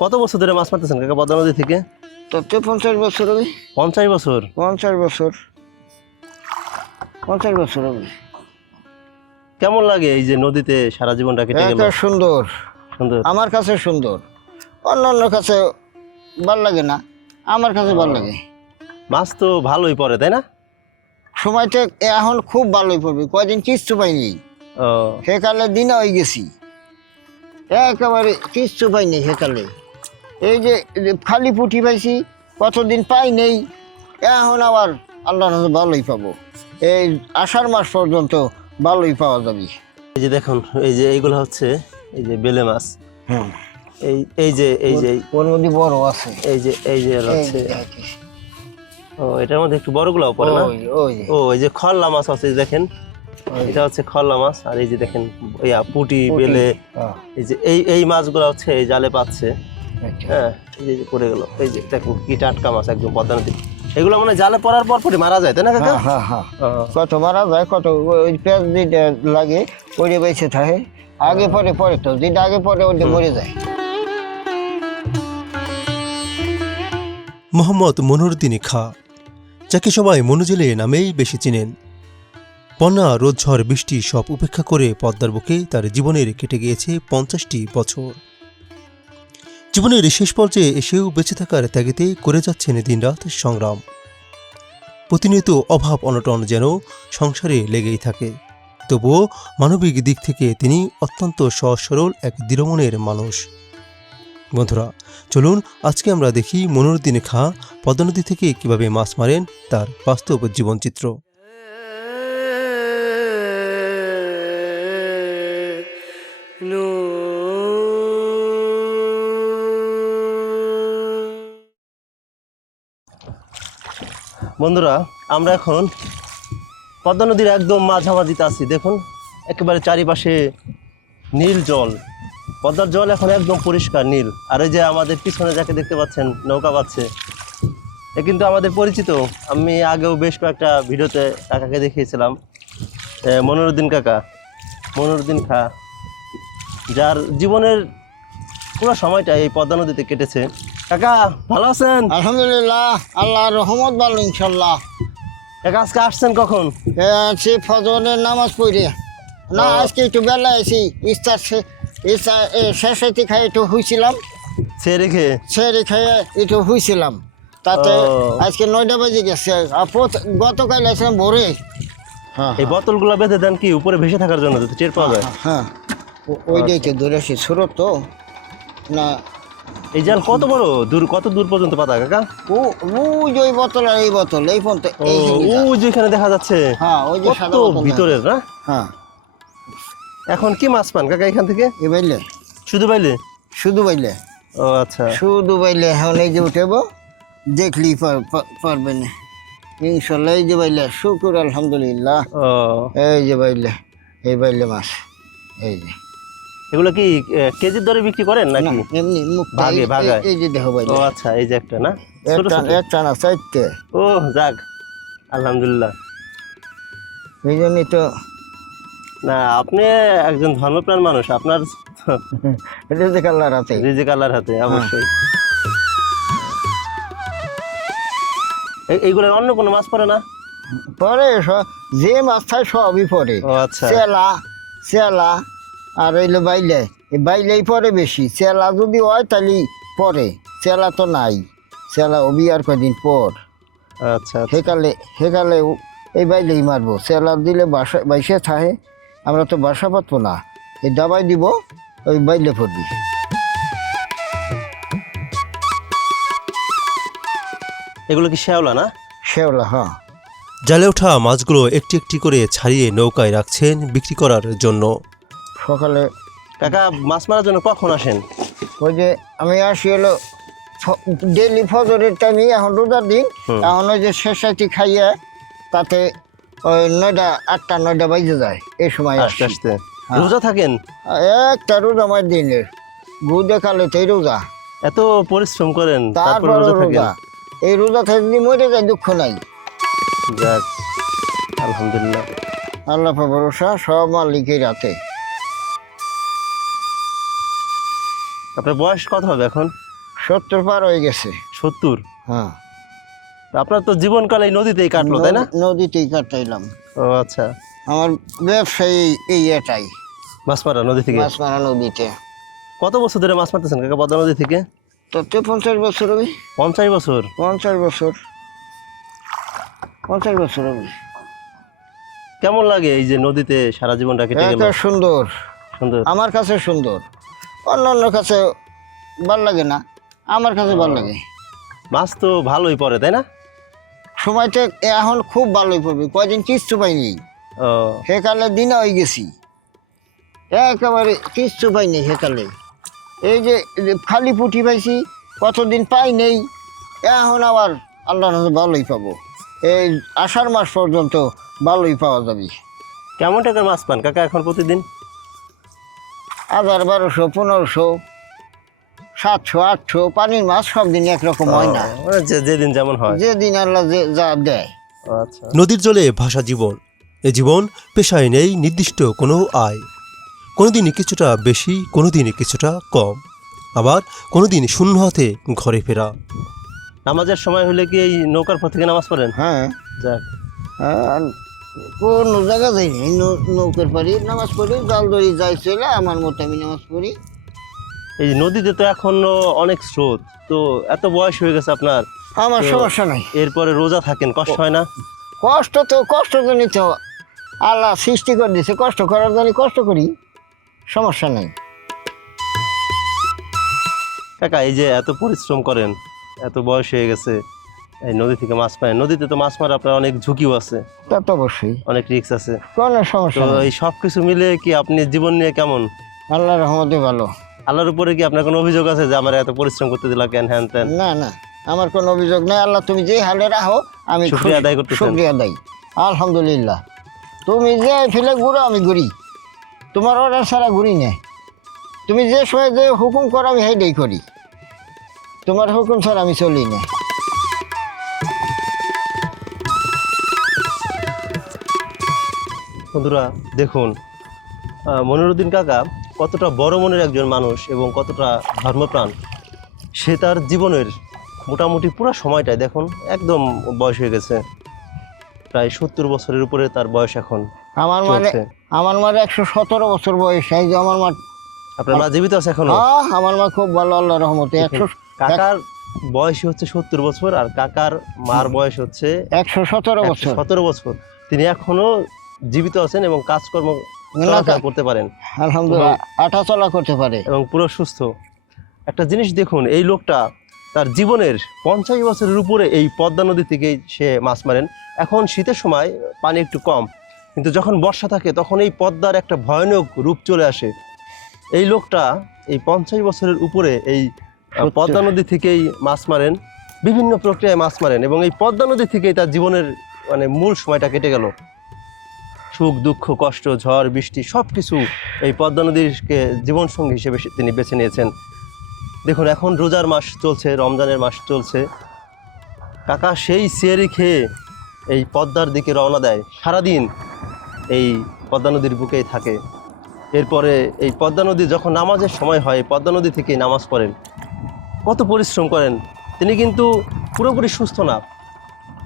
কত বছর ধরে মাছ মারতেছেন কাকা পদ্মা নদী থেকে? তত 50 বছর হবে। 50 বছর? 50 বছর, 50 বছর হবে। কেমন লাগে এই যে নদীতে সারা জীবনটা কেটে গেল? সুন্দর, সুন্দর। আমার কাছে সুন্দর, অন্য কাছে ভালো লাগে না, আমার কাছে ভালো লাগে। মাছ তো ভালোই পড়ে তাই না? সময়টা এখন খুব ভালোই পড়বে, কয়দিন কিচ্ছু পাইনি। সেকালে দিনে হয়ে গেছি, একেবারে কিচ্ছু পাইনি সেকালে। এই যে খালি পুঁটি পাইছি, কতদিন পাই নেই, এখন আবার আল্লাহ ভালোই পাবো। এই আষাঢ় মাস পর্যন্ত ভালোই পাওয়া যাবে। এই যে দেখুন, এই যে এইগুলো হচ্ছে এই যে বেলে মাছ। হ্যাঁ, এই যে ওর মধ্যে বড় আছে, এই যে হচ্ছে। ও, এটার মধ্যে একটু বড়গুলাও পড়ে না? ও, এই যে খল্লা মাছ আছে দেখেন, এটা হচ্ছে খল্লা মাছ। আর এই যে দেখেন পুঁটি বেলে, এই যে এই মাছগুলো হচ্ছে এই জালে পাচ্ছে। হ্যাঁ, এই যে পড়ে গেল, এই যে দেখেন কি টাটকা মাছ একদম পদ্মা নদী। এগুলো মানে জালে পড়ার পর পরে মারা যায় তাই না কাকা? কত মারা যায়, কত ওই পেঁয়াজ যেটা লাগে ওইটা বেঁচে থাকে, আগে পরে তো যেটা আগে পরে ওইটা মরে যায়। মোহাম্মদ মনিরুদ্দিন খাঁ, যাকে সবাই মনুজেলে নামেই বেশি চিনেন। বন্যা, রোদ, ঝড়, বৃষ্টি সব উপেক্ষা করে পদ্মার বুকে তার জীবনের কেটে গিয়েছে 50টি বছর। জীবনের শেষ পর্যায়ে এসেও বেঁচে থাকার ত্যাগেতে করে যাচ্ছেন দিনরাত সংগ্রাম। প্রতিনিয়ত অভাব অনটন যেন সংসারে লেগেই থাকে, তবুও মানবিক দিক থেকে তিনি অত্যন্ত সহজ সরল এক দৃঢ়মনের মানুষ। বন্ধুরা, চলুন আজকে আমরা দেখি মনিরুদ্দিন খাঁ পদ্মা নদী থেকে কিভাবে মাছ মারেন, তার বাস্তব জীবনচিত্র। বন্ধুরা, আমরা এখন পদ্মা নদীর একদম মাঝামাঝিতে আছি। দেখুন একেবারে চারিপাশে নীল জল, পদ্মার জল এখন একদম পরিষ্কার নীল। আর এই যে আমাদের পিছনে যাকে দেখতে পাচ্ছেন নৌকা পাচ্ছে, এ কিন্তু আমাদের পরিচিত। আমি আগেও বেশ কয়েকটা ভিডিওতে কাকাকে দেখিয়েছিলাম, মনিরুদ্দিন কাকা, মনিরুদ্দিন খাঁ, যার জীবনের পুরো সময়টা এই পদ্মা নদীতে কেটেছে। কাকা ভালো আছেন? আলহামদুলিল্লাহ, আল্লাহর রহমত, ভালো ইনশাল্লাহ। কাকা আজকে আসছেন কখন? সে ফজরের নামাজ পড়ে না, আজকে একটু বেলা আছি, ইস্তার শেষে খাই একটু হয়েছিলাম, সে রেখে খাইয়ে একটু হয়েছিলাম, তাতে আজকে 9টা বাজে গেছে। গতকাল আসলাম ভোরে। এই বোতলগুলো বেঁধে দেন কি উপরে ভেসে থাকার জন্য, যাতে টের পাওয়া যায়? হ্যাঁ, ওইটাই তো ধরে আসি, ছোট তো না। এই জাল কত বড়, কত দূর পর্যন্ত পাতা কাকা? যে ওই বোতল আর এই বোতল এই পর্যন্ত, যেখানে দেখা যাচ্ছে। হ্যাঁ, ওই যে সাদা বোতল ভিতরের না? হ্যাঁ। এখন কি মাছ পান কাকা এখান থেকে? এ বাইলে, শুধু বাইলে? শুধু বাইলে। ও আচ্ছা, শুধু বাইলে। এখন এই যে উঠেব, দেখলি পারবেন ইনশাল্লাহ। এই যে বাইলে, শুকুর আলহামদুলিল্লাহ। এই যে বাইলে, এই বাইলে মাছ। এই যে এগুলো কি কেজির দরে বিক্রি করেন নাকি এমনি ভাগে ভাগে? এই যে দেখো বাইলে। ও আচ্ছা, এই যে একটা না, একটা না, 4টে। ও যাক, আলহামদুলিল্লাহ। এই জন্যই তো। না, আপনি একজন ধর্মপ্রাণ মানুষ, আপনার রিজিক আল্লাহর হাতে। রিজিক আল্লাহর হাতে, অবশ্যই। এইগুলো অন্য কোনো মাছ পড়ে না? পরে যে মাছ খায় সবই পরে। ও আচ্ছা, চেলা আর এইলো বাইলে, এই বাইলেই পরে বেশি। চেলা যদি হয় তাহলে পরে, চেলা তো নাই, চেলা হবি আর কদিন পর। আচ্ছা, সেকালে এই বাইলেই মারবো। চেলা দিলে বাইসে থাকে, আমরা তো বাসা পাতবো না, এই দাবাই দিব, ওই বাইলে পড়বি। এগুলো কি শ্যাওলা না? শেওলা, হ্যাঁ। জালে ওঠা মাছগুলো একটি একটি করে ছাড়িয়ে নৌকায় রাখছেন বিক্রি করার জন্য। সকালে কাকা মাছ মারার জন্য কখন আসেন? ওই যে আমি আসি হলো ডেলি ফজরের টাইমে। এখন রোজার দিন, এখন ওই যে শেষাইটি খাইয়ে তাতে ওই 8টা-9টা বাজে যায়, এই সময় আসতে আসতে। রোজা থাকেন? একটা রোজা আমার দিনের গুদে কালে তো রোজা, এত পরিশ্রম করেন তারপর তারপর রোজা থাকেন? রোজা। এই রোজা থাকলে মরে যায়, দুঃখ নাই। যাক, আলহামদুলিল্লাহ। আল্লাহ ভরসা, সব মালিকের হাতে। আপনার বয়স কত হবে এখন? 70 পার হয়ে গেছে। 70? হ্যাঁ, আপনার তো জীবনকাল এই নদীতেই কাটলো, তাই না? নদীতেই কাটাইলাম। ও আচ্ছা। আমার ব্যবসায়ী এই এটাই, মাছ মারা নদী থেকে? মাছ মারা নদীতে। কত বছর ধরে মাছ মারতেছেন কাকা পদ্মা নদী থেকে? তো 50 বছর হবে। 50 বছর? 50 বছর, 50 বছর হবে। কেমন লাগে এই যে নদীতে সারা জীবনটা কেটে গেল? একটা সুন্দর, সুন্দর। আমার কাছে সুন্দর, অন্য কাছে ভাল লাগে না, আমার কাছে ভাল লাগে। মাছ তো ভালোই পড়ে, তাই না? সময়টা এখন খুব ভালোই পড়বে, কয়দিন কিচ্ছু পাইনি। ও সেকালে দিনে হয়ে গেছি, একেবারে কিচ্ছু পাইনি সেকালে। এই যে খালি পুঁটি পাইছি, কতদিন পাই নেই, এখন আবার আল্লাহর কাছে ভালোই পাবো। এই আষাঢ় মাস পর্যন্ত ভালোই পাওয়া যাবে। কেমন টাকার মাছ পান কাকা এখন প্রতিদিন? 1000, 1200, 1500, 700, 800। পানির মাছ সব দিন একরকম হয় না, মানে যেদিন যেমন হয়। যেদিন আল্লাহ যা দেয়। আচ্ছা। নদীর জলে ভাসা জীবন, এ জীবন পেশায় নেই নির্দিষ্ট কোনো আয়। কোনোদিনই কিছুটা বেশি, কোনোদিনই কিছুটা কম, আবার কোনোদিন শূন্য হাতে ঘরে ফেরা। নামাজের সময় হলে কি এই নৌকার পর থেকে নামাজ পড়েন? হ্যাঁ, যাক। আর কোন জায়গা যাইনি, নৌকার পাড়ি নামাজ পড়ি, জাল ধরি যাই চলে আমার মতো আমি নামাজ পড়ি। এই নদীতে তো এখনো অনেক স্রোত, তো এত বয়স হয়ে গেছে আপনার, আমার তো সমস্যা নাই। এরপরে রোজা থাকেন, কষ্ট হয় না? কষ্ট তো নিতে আল্লাহ সৃষ্টি করে দিয়েছে, কষ্ট করার জন্য কষ্ট করি, সমস্যা নেই। কাকা এই যে এত পরিশ্রম করেন, এত বয়স হয়ে গেছে, এই নদী থেকে মাছ পায়, নদীতে তো মাছ মারা আপনার অনেক ঝুঁকিও আছে, তা তো অবশ্যই, অনেক রিস্ক আছে, কোনো তো সমস্যা নেই। এই সব কিছু মিলে কি আপনি জীবন নিয়ে কেমন? আল্লাহর রহমতে ভালো। আল্লাহর উপরে কি আপনার কোনো অভিযোগ আছে যে আমার এত পরিশ্রম করতে দিলা কেন, হ্যান ত্যান? না না, আমার কোনো অভিযোগ নেই। আল্লাহ তুমি যে হালে রাখো আমি শুকরিয়া আদায় করতেছেন? শুকরিয়া আদায়, আলহামদুলিল্লাহ। তুমি যে ফেলে ঘুরো আমি ঘুরি, তোমার অর্ডার ছাড়া ঘুরি না। তুমি যে সময় যে হুকুম করো আমি সেইটাই করি, তোমার হুকুম ছাড়া আমি চলি না। বন্ধুরা দেখুন, মনিরুদ্দিন কাকা কতটা বড় মনের একজন মানুষ এবং কতটা ধর্মপ্রাণ। সে তার জীবনের মোটামুটি পুরো সময়টাই দেখুন, একদম বয়স হয়ে গেছে, প্রায় 70 বছরের উপরে তার বয়স এখন আমার চলছে। আমার মার 117 বছর বয়স। এই যে আমার মা, আপনার মা জীবিত আছে এখনো? আমার মা খুব ভালো, আল্লাহ রহমতে। কাকার বয়স হচ্ছে 70 বছর আর কাকার মার বয়স হচ্ছে 117 বছর। 17 বছর। তিনি এখনো জীবিত আছেন এবং কাজকর্ম চলাফেরা করতে পারেন, আলহামদুলিল্লাহ, হাঁটা চলা করতে পারে এবং পুরো সুস্থ। একটা জিনিস দেখুন, এই লোকটা তার জীবনের 50 বছরের উপরে এই পদ্মা নদী থেকেই সে মাছ মারেন। এখন শীতের সময় পানি একটু কম, কিন্তু যখন বর্ষা থাকে তখন এই পদ্মার একটা ভয়ানক রূপ চলে আসে। এই লোকটা এই 50 বছরের উপরে এই পদ্মা নদী থেকেই মাছ মারেন, বিভিন্ন প্রক্রিয়ায় মাছ মারেন, এবং এই পদ্মা নদী থেকেই তার জীবনের মানে মূল সময়টা কেটে গেল। সুখ দুঃখ কষ্ট ঝড় বৃষ্টি সব কিছু এই পদ্মা নদীকে জীবনসঙ্গী হিসেবে তিনি বেছে নিয়েছেন। দেখুন এখন রোজার মাস চলছে, রমজানের মাস চলছে, কাকা সেই সিয়ারি খেয়ে এই পদ্মার দিকে রওনা দেয়, সারাদিন এই পদ্মা নদীর বুকেই থাকে। এরপরে এই পদ্মা নদী যখন নামাজের সময় হয়, পদ্মা নদী থেকেই নামাজ পড়েন। কত পরিশ্রম করেন তিনি, কিন্তু পুরোপুরি সুস্থ না,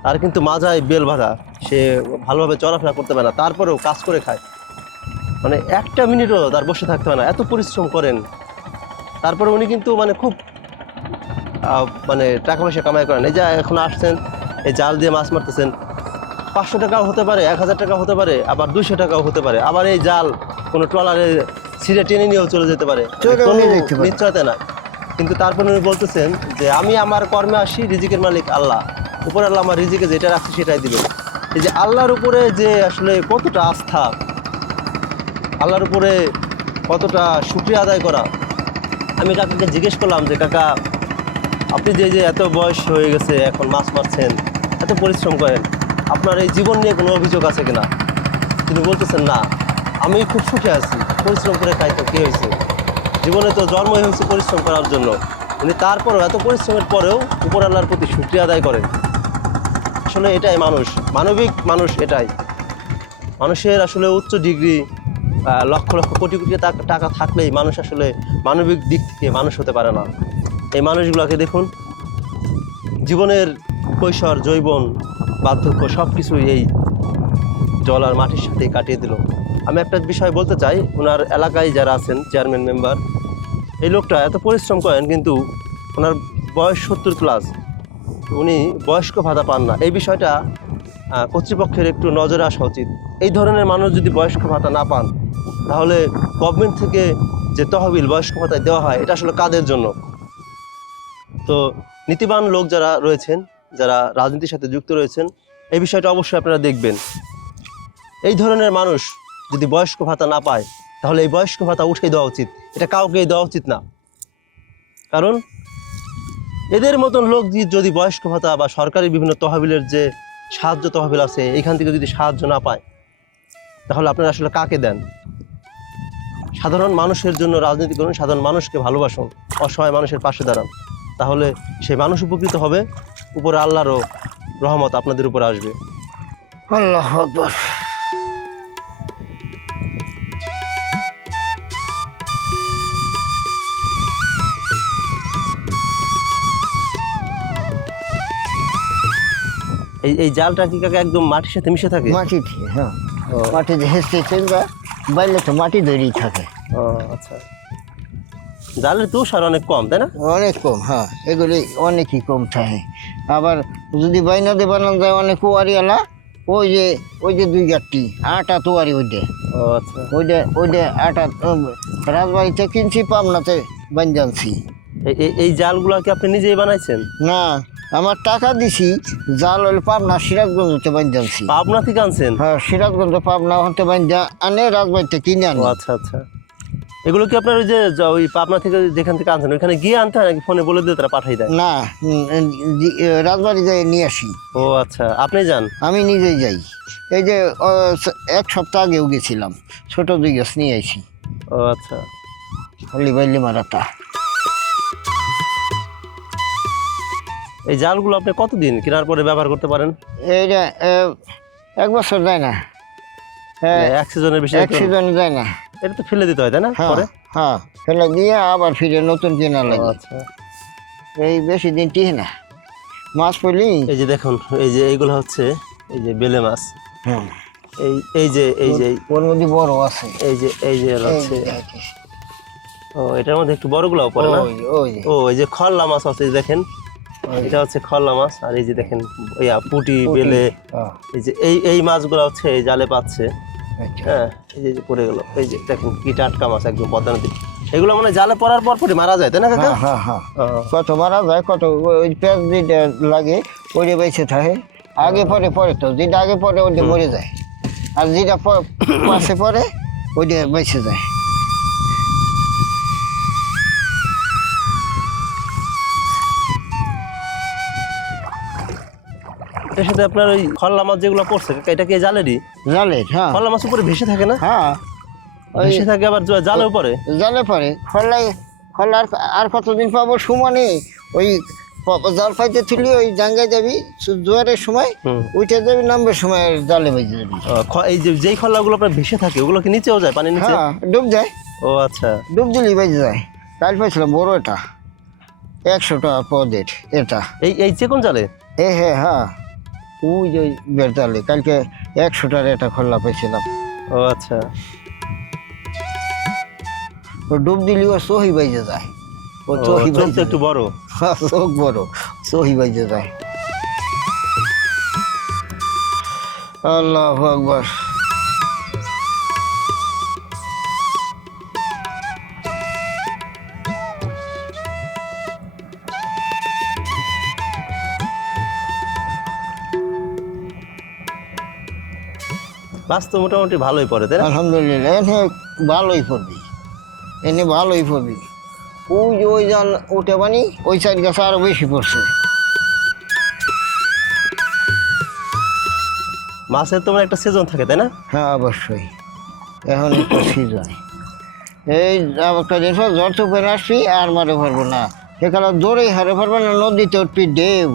আর কিন্তু মাজায় বেল বাঁধা, সে ভালোভাবে চলাফেরা করতে পারে না, তারপরেও কাজ করে খায়, মানে একটা মিনিটও তার বসে থাকতে হয় না, এত পরিশ্রম করেন। তারপরে উনি কিন্তু মানে খুব মানে টাকা পয়সা কামাই করেন। এই যে এখন আসছেন, এই জাল দিয়ে মাছ মারতেছেন, 500 টাকাও হতে পারে, 1000 টাকাও হতে পারে, আবার 200 টাকাও হতে পারে, আবার এই জাল কোনো ট্রলারে ছিঁড়ে টেনে নিয়েও চলে যেতে পারে, কোনো নিশ্চয়তা না। কিন্তু তারপরে উনি বলতেছেন যে আমি আমার কর্মে আসি, রিজিকের মালিক আল্লাহ, উপর আল্লাহ আমার রিজিকে যেটা রাখছে সেটাই দিবে। এই যে আল্লাহর উপরে যে আসলে কতটা আস্থা, আল্লাহর উপরে কতটা শুকরিয়া আদায় করা। আমি কাকাকে জিজ্ঞেস করলাম যে কাকা আপনি যে এত বয়স হয়ে গেছে এখন মাছ মারছেন, এত পরিশ্রম করেন, আপনার এই জীবন নিয়ে কোনো অভিযোগ আছে কিনা? তিনি বলতেছেন না, আমি খুব সুখে আছি, পরিশ্রম করে খাই তো কী হয়েছে, জীবনে তো জন্মই হয়েছে পরিশ্রম করার জন্য। উনি তারপরেও এত পরিশ্রমের পরেও উপর আল্লাহর প্রতি শুকরিয়া আদায় করেন। আসলে এটাই মানুষ, মানবিক মানুষ এটাই। মানুষের আসলে উচ্চ ডিগ্রি, লক্ষ লক্ষ কোটি কোটি টাকা থাকলেই মানুষ আসলে মানবিক দিক থেকে মানুষ হতে পারে না। এই মানুষগুলোকে দেখুন, জীবনের কৈশোর, যৌবন, বার্ধক্য সব কিছুই এই জল আর মাটির সাথে কাটিয়ে দিল। আমি একটা বিষয় বলতে চাই, ওনার এলাকায় যারা আছেন চেয়ারম্যান মেম্বার, এই লোকটা এত পরিশ্রম করেন কিন্তু ওনার বয়স 70+, উনি বয়স্ক ভাতা পান না। এই বিষয়টা কর্তৃপক্ষের একটু নজরে আসা উচিত। এই ধরনের মানুষ যদি বয়স্ক ভাতা না পান, তাহলে গভর্নমেন্ট থেকে যে তহবিল বয়স্ক ভাতায় দেওয়া হয়, এটা আসলে কাদের জন্য? তো নীতিবান লোক যারা রয়েছেন, যারা রাজনীতির সাথে যুক্ত রয়েছেন, এই বিষয়টা অবশ্যই আপনারা দেখবেন। এই ধরনের মানুষ যদি বয়স্ক ভাতা না পায়, তাহলে এই বয়স্ক ভাতা উঠিয়ে দেওয়া উচিত। এটা কাউকেই দেওয়া উচিত না। কারণ এদের মতন লোক যদি বয়স্ক ভাতা বা সরকারি বিভিন্ন তহবিলের যে সাহায্য তহবিল আছে, এখান থেকে যদি সাহায্য না পায়, তাহলে আপনারা আসলে কাকে দেন? সাধারণ মানুষের জন্য রাজনীতি করুন, সাধারণ মানুষকে ভালোবাসুন, অসহায় মানুষের পাশে দাঁড়ান, তাহলে সেই মানুষ উপকৃত হবে, উপরে আল্লাহরও রহমত আপনাদের উপর আসবে। আল্লাহু আকবার। এই জালটা কি কাকা একদম মাটির সাথে মিশে থাকে? মাটিতে, হ্যাঁ, মাটিতে হেসতে চলবে, বাইরে তো মাটি ধরেই থাকে। ও আচ্ছা, জালের তুষার অনেক কম, তাই না? অনেক কম, হ্যাঁ, এগুলি অনেকই কম থাকে। আবার যদি বাইনাতে বানানো যায় অনেক কুয়ারিওয়ালা, ওই যে 2 গাঁটটি 8টা তোয়ারি, ও আচ্ছা, ওইটা 8টা রাজবাড়িতে কিনছি, পাবনাতে বানজানছি। এই জালগুলো কি আপনি নিজেই বানাইছেন? না, আমার টাকা দিছি, জাল হলে পাবনা সিরাজগঞ্জ হতে বানজানছি। পাবনা থেকে আনছেন? হ্যাঁ, সিরাজগঞ্জ পাবনা হতে বানজা আনে, রাজবাড়িতে কিনে আনি। ও আচ্ছা আচ্ছা। এগুলো কি আপনার ওই যে ওই পাবনা থেকে যেখান থেকে আনছেন ওইখানে গিয়ে আনতে হয়, নাকি ফোনে বলে দিয়ে তারা পাঠাই দেয়? না, রাজবাড়ি যাই নিয়ে আসি। ও আচ্ছা, আপনি যান? আমি নিজেই যাই। এই যে 1 সপ্তাহ আগেও গেছিলাম, ছোট 2 গাছ নিয়ে আসি। ও আচ্ছা। হলি বাইলি মারাটা। এই জালগুলো আপনি কতদিন কেনার পরে ব্যবহার করতে পারেন? এইটা 1 বছর যায় না, এক সিজনের বেশি? 1 সিজন যায় না। এটা তো ফেলে দিতে হয়, তাই না? হ্যাঁ, পরে হ্যাঁ, ফেলে দিয়ে আবার ফিরে নতুন কেনা ও লাগে। আচ্ছা। এই বেশি দিন টিকে না, মাছ পড়লি। এই যে দেখুন, এই যে এইগুলো হচ্ছে এই যে বেলে মাছ। হ্যাঁ, এই যে ওর মধ্যে বড় আছে। এই যে এই হচ্ছে, যে দেখি। ও এটার মধ্যে একটু বড়গুলোও পড়ে না? ওই যে ও এই যে খল্লা মাছ আছে, এই যে দেখেন, এটা হচ্ছে খল্লা মাছ। আর এই যে দেখেন পুঁটি, বেলে, হ্যাঁ, এই যে এই মাছগুলো হচ্ছে এই জালে পাচ্ছে। আচ্ছা। হ্যাঁ, এই যে পড়ে গেল, এই যে দেখেন কি টাটকা মাছ, একদম পদ্মা নদী। এগুলো মানে জালে পড়ার পর পরই মারা যায়, তাই না কাকা? হ্যাঁ, হ্যাঁ, হ্যাঁ। ও, কত মারা যায়, কত ওই পেঁয়াজ যেটা লাগে ওইটা বেঁচে থাকে। আগে পরে তো যেটা আগে পরে ওইটা মরে যায়, আর যেটা পাশে পরে ওইটা বেঁচে যায়। এটার সাথে আপনার ওই খল্লা মাছ যেগুলো পড়ছে কাকা, এটা কি জালেরই? জালের, হ্যাঁ, খল্লা মাছ উপরে ভেসে থাকে না? হ্যাঁ, ওই ভেসে থাকে, আবার জালেও পড়ে। জালে পরে খোলার আর কতদিন পাবো সমানে। ওই জাল পাইতে তুলি, ওই জাঙ্গায় যাবি জোয়ারের সময়, উঠে যাবি, নামবে সময় জালে বেজে যাবি। এই যে যেই খল্লাগুলো আপনার ভেসে থাকে, ওগুলো কি নিচেও যায়, পানির নিচে? হ্যাঁ, ডুব যায়। ও আচ্ছা। ডুব দিলেই বেজে যায়। কাল পাইছিলাম বড়, এটা 100 টাকা পদের। এটা এই চেকন জালে? হ্যাঁ, হ্যাঁ, ওই যে বেড়তালে কালকে 100 টাকার এটা খোলা পেয়েছিলাম। ও আচ্ছা। ও ডুব দিলি ও সহি বাইজে যায়। ও ও, সহি চোখ তো একটু বড়। চোখ বড়, সহি বাইজে যায়। আল্লাহু আকবার। মাছ তো মোটামুটি ভালোই পড়ে, তাই না? আলহামদুলিল্লাহ, এনে ভালোই পড়বি, এনে ভালোই পড়বি। ওই যে ওই জাল উঠে বানি, ওই সাইড গাছে আরো বেশি পড়ছে। মাছের তোমার একটা সিজন থাকে, তাই না? হ্যাঁ, অবশ্যই, এখন একটা সিজন। এই একটা জিনিস, জ্বর তো পেরে আসবি আর মারে পারবো না, সেখানে দৌড়েই হারে পারবো না। নদীতে উঠবি ঢেউ,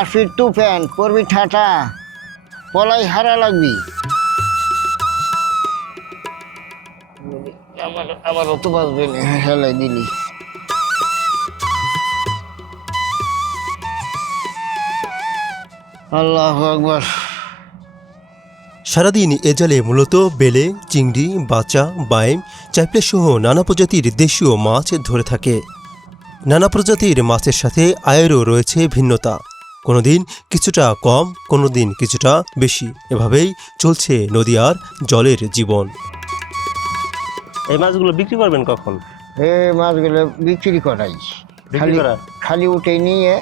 আসবি তুফান, পড়বি ঠাটা, পলাই হারা লাগবি। আবার অত বাজবে না, হেলাই দিলি। আল্লাহু আকবার। সারাদিন এ জালে মূলত বেলে, চিংড়ি, বাচা, বাইম, চাইপলে সহ নানা প্রজাতির দেশীয় মাছ ধরে থাকে। নানা প্রজাতির মাছের সাথে আয়েরও রয়েছে ভিন্নতা, কোনোদিন কিছুটা কম, কোনোদিন কিছুটা বেশি। এভাবেই চলছে নদীয়ার জলের জীবন। এই মাছগুলো বিক্রি করবেন কখন? এই মাছগুলো বিক্রি করাই, বিক্রি খালি করা? খালি উঠে নিয়ে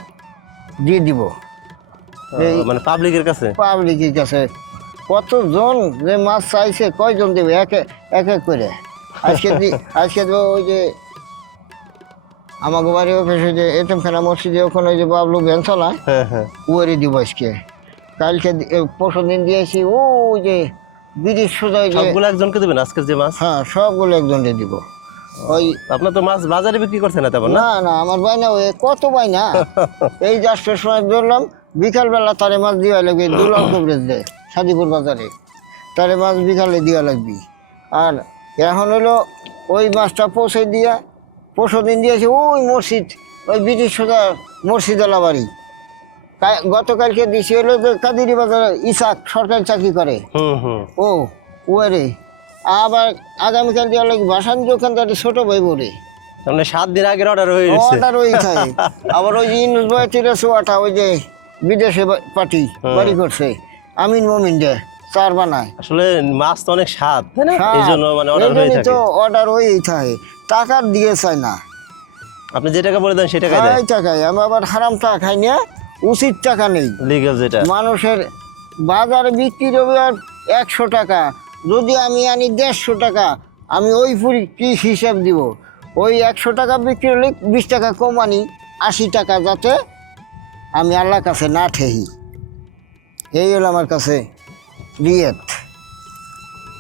দিয়ে দিব মানে পাবলিকের কাছে? পাবলিকের কাছে। কতজন যে মাছ চাইছে, কয়জন দেবে এক এক এক করে। আজকে দেবো ওই যে আমাকে বাড়ি অফিসে যে এতিমখানা মসজিদে ওখানে ওই যে বাবলু ভ্যান চালায়, হ্যাঁ হ্যাঁ। ওরে দিব আজকে। কালকে পরশু দিন দিয়েছি ওই যে বিদেশ সোজা যে, সবগুলো একজনকে দেবেন আজকের যে মাছ? হ্যাঁ সবগুলো একজনকে দিব। ওই আপনার তো মাছ বাজারে বিক্রি করছেন না তেমন না? না না, আমার ভাই না, ওই কত ভাই না, এই জাস্টের সময় ধরলাম বিকালবেলা তারে মাছ দেওয়া লাগবে, দুলাল কবরেজ দেয় সাদিপুর বাজারে, তারে মাছ বিকালে দেওয়া লাগবে। আর এখন হলো ওই মাছটা পৌঁছে দিয়া পরশু দিন দিয়েছে ওই মসজিদ, ওই ব্রিটিশ সোজা মসজিদওয়ালা বাড়ি। গতকালকে দিছি হলো যে কাদিরি বাজারে ইসাক সরকারি চাকরি করে, হুম হুম। ও ওরে। আবার আগামীকাল দেওয়া লাগবে ভাসান দোকানদার ছোট ভাই বলে, মানে 7 দিন আগের অর্ডার হয়ে গেছে। অর্ডার ওই থাকে। আবার ওই যে ইনুস ভাই তিরাসুয়াটা ওই যে বিদেশে পার্টি বাড়ি করছে, আমিন মমিন দে চার বানায়। আসলে মাছ তো অনেক স্বাদ, তাই না? হ্যাঁ, এই জন্য মানে অর্ডার হয়ে এইজন্যই থাকে। তো অর্ডার হয়েই থাকে, টাকা দিয়ে চায় না। আপনি যে টাকা বলে দেন সে টাকাই দেয়? এই টাকায় আমি আবার হারাম টাকা খাই না, উচিত টাকা নেই। লিগ্যাল যেটা। মানুষের বাজারে বিক্রি হবে আর 100 টাকা, যদি আমি আনি 150 টাকা, আমি ওই পুরি কি হিসাব দিব? ওই 100 টাকা বিক্রি হলে 20 টাকা কম আনি, 80 টাকা, যাতে আমি আল্লাহর কাছে না ঠেহি। এই হলো আমার কাছে রিয়েত।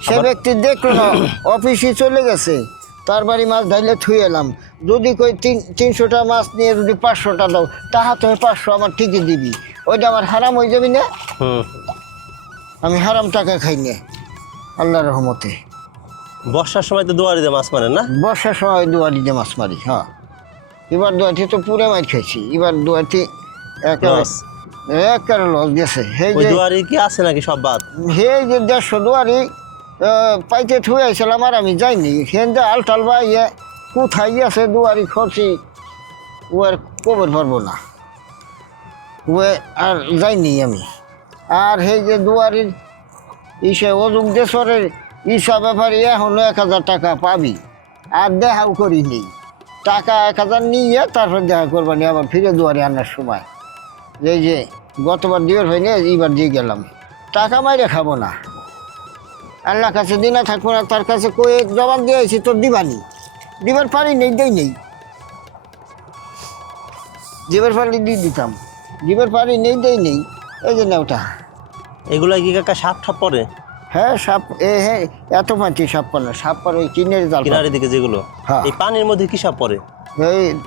সে ব্যক্তি দেখলো না, অফিসে চলে গেছে, তার বাড়ি মাছ ধরলে থুই এলাম, যদি কই 300টা মাছ নিয়ে যদি 500টা দাও, তাহা তো 500 আমার ঠিকই দিবি, ওইটা আমার হারাম হয়ে যাবি না? হুম। আমি হারাম টাকা খাই না আল্লাহর রহমতে। বর্ষার সময় তো দুয়ারিতে মাছ মারেন না? বর্ষার সময় দুয়ারিতে মাছ মারি, হ্যাঁ। এবার দুয়ারটি তো পুরে মাছ খাইছি, এবার দুয়ারটি একেবারে লস। একেবারে লস গেছে। ওই দুয়ারি কি আছে নাকি সব বাদ? যে 150 দুয়ারি পাইতে থুই আইছিলাম, আর আমি যাইনি। সেন যে আলটাল বা ইয়ে কোথায় আছে দুয়ারি খরচি, ও আর কবর পারবো না, ও আর যাইনি আমি। আর সেই যে দুয়ারির ইসে অযোগ দেশরের ইসা ব্যাপারে এখনো 1000 টাকা পাবি, আর দেখাও করিনি। টাকা 1000 নিয়ে তারপর দেখা করবানি আবার ফিরে দুয়ারে আনার সময়। এই যে গতবার দিবার হয়নি, এইবার দিয়ে গেলাম, টাকা মাইরে খাবো না। আল্লাহ কাছে দিনা থাকবো না, তার কাছে কয়ে জবাব দিয়েছি তোর দিবানি, দিবার পারি নেই, দেই নেই। দিবার পারলে দিয়ে দিতাম, দিবার পারি নেই, দেই নেই। এই যে না ওটা, এগুলা কি কাকা সাপ ঠাপ পরে? হ্যাঁ সাপ, হ্যাঁ এত পাঁচি সাপ পার না, সাপ পার ওই কিনের জাল পার। কিনারে দিকে যেগুলো, হ্যাঁ। এই পানির মধ্যে কি সাপ পরে?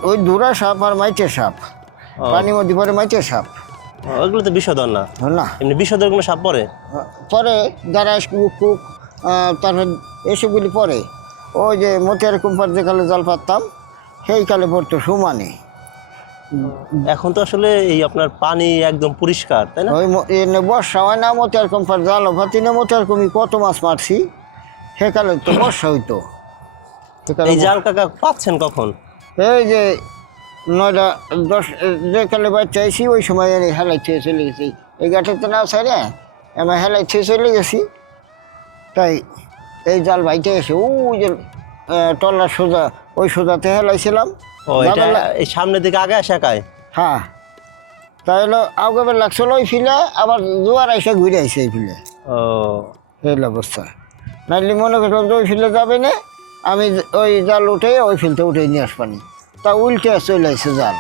ওই ধুরা সাপ আর মাইটের সাপ, ও। পানির মধ্যে পরে মাইটের সাপ, ওইগুলো তো বিষধর না? না এমনি বিষধর কোনো সাপ পরে? পরে দারাস কুক, তারপর এসবগুলি পরে। ওই যে মতিয়ার কুম্পার যে কালে জাল পারতাম, সেই কালে পড়তো সমানে। এখন তো আসলে এই আপনার পানি একদম পরিষ্কার, তাই না? ওই বর্ষা হয় না, মতিয়ার কুম্পার জাল ভাতি না, মতিয়ার কুমি কত মাছ মারছি, সেকালে তো বর্ষা হইতো। সেকালে এই জাল কাকা পাচ্ছেন কখন? এই যে 9টা 10 যে কালে বাচ্চা আইসি, ওই সময় হেলাই ছেড়ে চলে গেছি। এই গাঠে তো না ছাড়ে আমি হেলাই ছেড়ে চলে গেছি, তাই এই জাল বাইটে এসে ওই যে টলার সোজা, ওই সোজাতে হেলাইছিলাম। ও, এটা এই সামনের দিকে আগে আসে একাই? হ্যাঁ, তাহলে আগে লাগছিল ওই ফিলে, আবার জোয়ার আইসে ঘুরে আইসে এই ফিলে। ও, এই অবস্থা। নাইলে মনে করলাম যে ওই ফিলে যাবে না, আমি ওই জাল উঠে ওই ফিলতে উঠে নিয়ে আসবানি, তা উল্টে চলে আসছে জাল।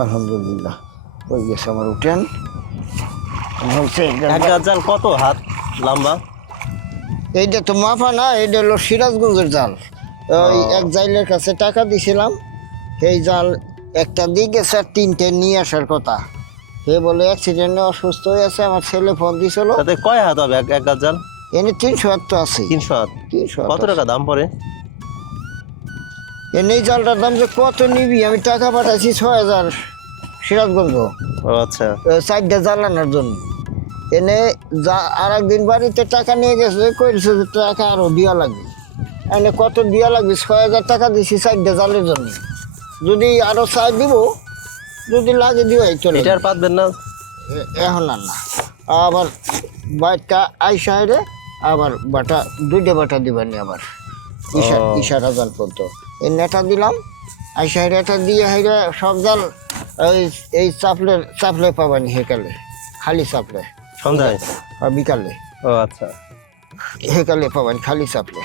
আলহামদুলিল্লাহ ওই গেছে আমার উঠেন। বলছে এক গাছ জাল কত হাত লম্বা? এইটা তো মাফা না, এইটা হলো সিরাজগঞ্জের জাল। ওই ও। এক জাইলের কাছে টাকা দিছিলাম, সেই জাল একটা দিক গেছে, 3টে নিয়ে আসার কথা। সে বলে অ্যাক্সিডেন্টে অসুস্থ হয়ে আছে, আমার ছেলে ফোন দিছিল। তাতে কয় হাত হবে এক গাছ জাল? এনে 300 হাত তো আছে। 300 হাত? 300 কত টাকা দাম পড়ে? এনে এই জালটার দাম যে কত নিবি, আমি টাকা পাঠাইছি সিরাজগঞ্জ ও আচ্ছা। সাইডটা জ্বালানোর জন্য। এনে যা আর একদিন বাড়িতে টাকা নিয়ে গেছে, কইছে যে টাকা আরো দেওয়া লাগবে। এনে কত দেওয়া লাগবে, 6,000 টাকা দিছি সাইডটা জ্বালের জন্য। যদি আরো চাই দিব, যদি লাগে দিওয়াই চলে। এটা আর পাতবেন না এখন আর না। আবার বাইকটা আইসা রে আবার বাটা 2টা বাটা দিবানি আবার ঈশার আজান পর্যন্ত। এই নেটা দিলাম, আইসা এটা দিয়ে হাইরে সব জাল এই চাপলে পাবানি হেকালে, খালি চাপলে সন্ধ্যায় আর বিকালে। ও আচ্ছা। হেকালে পাবানি খালি চাপলে।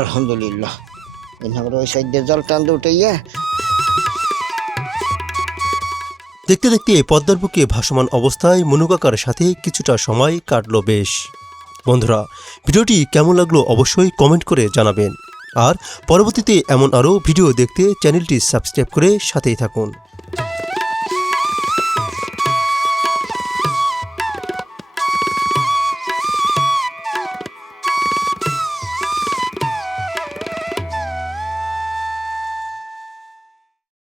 আলহামদুলিল্লাহ। আমরা ওই সাইড দিয়ে জল টান উঠাইয়া দেখতে দেখতে পদ্মার বুকে ভাসমান অবস্থায় মনু কাকার সাথে কিছুটা সময় কাটলো বেশ। বন্ধুরা, ভিডিওটি কেমন লাগলো অবশ্যই কমেন্ট করে জানাবেন। আর পরবর্তীতে এমন আরও ভিডিও দেখতে চ্যানেলটি সাবস্ক্রাইব করে সাথেই থাকুন।